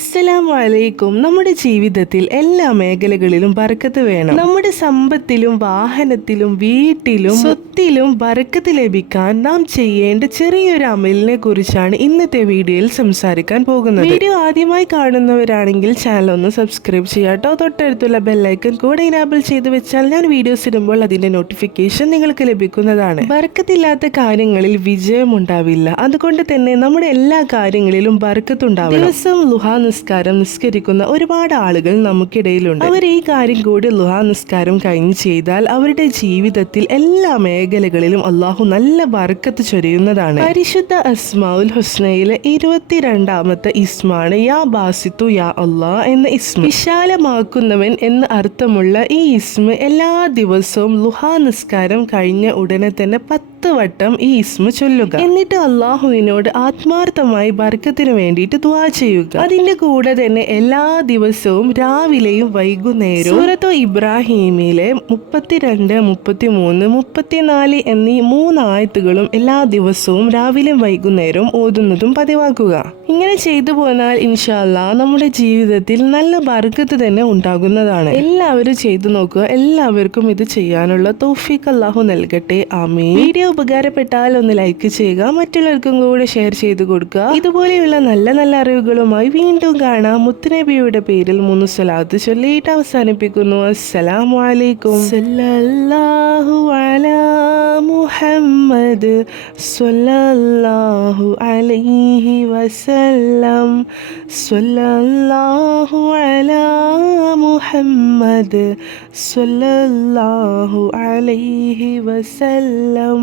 അസ്സലാമു അലൈക്കും. നമ്മുടെ ജീവിതത്തിൽ എല്ലാ മേഖലകളിലും ബർക്കത്ത് വേണം. നമ്മുടെ സമ്പത്തിലും വാഹനത്തിലും വീട്ടിലും സ്വത്തിലും ബർക്കത്ത് ലഭിക്കാൻ നാം ചെയ്യേണ്ട ചെറിയൊരു അമലിനെ കുറിച്ചാണ് ഇന്നത്തെ വീഡിയോയിൽ സംസാരിക്കാൻ പോകുന്നത്. വീഡിയോ ആദ്യമായി കാണുന്നവരാണെങ്കിൽ ചാനൽ ഒന്ന് സബ്സ്ക്രൈബ് ചെയ്യാട്ടോ. തൊട്ടടുത്തുള്ള ബെല്ലൈക്കൺ കൂടെ ഇനാബിൾ ചെയ്ത് വെച്ചാൽ ഞാൻ വീഡിയോസ് ഇടുമ്പോൾ അതിന്റെ നോട്ടിഫിക്കേഷൻ നിങ്ങൾക്ക് ലഭിക്കുന്നതാണ്. ബർക്കത്തില്ലാത്ത കാര്യങ്ങളിൽ വിജയം ഉണ്ടാവില്ല. അതുകൊണ്ട് തന്നെ നമ്മുടെ എല്ലാ കാര്യങ്ങളിലും ബർക്കത്ത് ഉണ്ടാവില്ല. ദിവസം ലുഹാ നിസ്കാരം നിസ്കരിക്കുന്ന ഒരുപാട് ആളുകൾ നമുക്കിടയിലുണ്ട്. അവർ ഈ കാര്യം കൂടി ലുഹാ നിസ്കാരം കഴിഞ്ഞ് ചെയ്താൽ അവരുടെ ജീവിതത്തിൽ എല്ലാ മേഖലകളിലും അള്ളാഹു നല്ല ബർക്കത്ത് ചൊരിയുന്നതാണ്. പരിശുദ്ധ അസ്മാഉൽ ഹുസ്നയിലെ 22ാമത്തെ ഇസ്മാണ് യാ ബാസിത്തു യാ അല്ലാ എന്ന ഇസ്മ. വിശാലമാക്കുന്നവൻ എന്ന് അർത്ഥമുള്ള ഈ ഇസ്മ എല്ലാ ദിവസവും ലുഹാ നിസ്കാരം കഴിഞ്ഞ ഉടനെ തന്നെ 10 വട്ടം ഈ ഇസ്മ ചൊല്ലുക. എന്നിട്ട് അള്ളാഹുവിനോട് ആത്മാർത്ഥമായി ബർക്കത്തിന് വേണ്ടിയിട്ട് ദുആ ചെയ്യുക. അതിന്റെ കൂടെ തന്നെ എല്ലാ ദിവസവും രാവിലെയും വൈകുന്നേരവും സൂറത്തു ഇബ്രാഹിമിലെ 32, 33, 34 എന്നീ 3 ആയത്തുകളും എല്ലാ ദിവസവും രാവിലെയും വൈകുന്നേരവും ഓതുന്നതും പതിവാക്കുക. ഇങ്ങനെ ചെയ്തു പോന്നാൽ ഇൻഷാ അല്ലാഹ് നമ്മുടെ ജീവിതത്തിൽ നല്ല ബർക്കത്ത് തന്നെ ഉണ്ടാകുന്നതാണ്. എല്ലാവരും ചെയ്തു നോക്കുക. എല്ലാവർക്കും ഇത് ചെയ്യാനുള്ള തൗഫീഖ് അല്ലാഹു നൽകട്ടെ. ആമീൻ. വീഡിയോ ഉപകാരപ്പെട്ടാൽ ഒന്ന് ലൈക്ക് ചെയ്യുക, മറ്റുള്ളവർക്കും കൂടെ ഷെയർ ചെയ്ത് കൊടുക്കുക. ഇതുപോലെയുള്ള നല്ല നല്ല അറിവുകളുമായി വീണ്ടും കാണാം. മുത്തുനബിയുടെ പേരിൽ 3 സ്വലാത്ത് ചൊല്ലിയിട്ട് അവസാനിപ്പിക്കുന്നു. അസ്സലാമു അലൈക്കും. സല്ലല്ലാഹു അലാ മുഹമ്മദ് സ്വല്ലല്ലാഹു അലൈഹി വസല്ലം. സ്വല്ലല്ലാഹു അലാ മുഹമ്മദ് സ്വല്ലല്ലാഹു അലൈഹി വസല്ലം.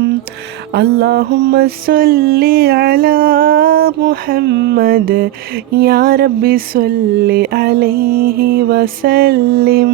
اللهم صل على محمد يا رب صل عليه وسلم.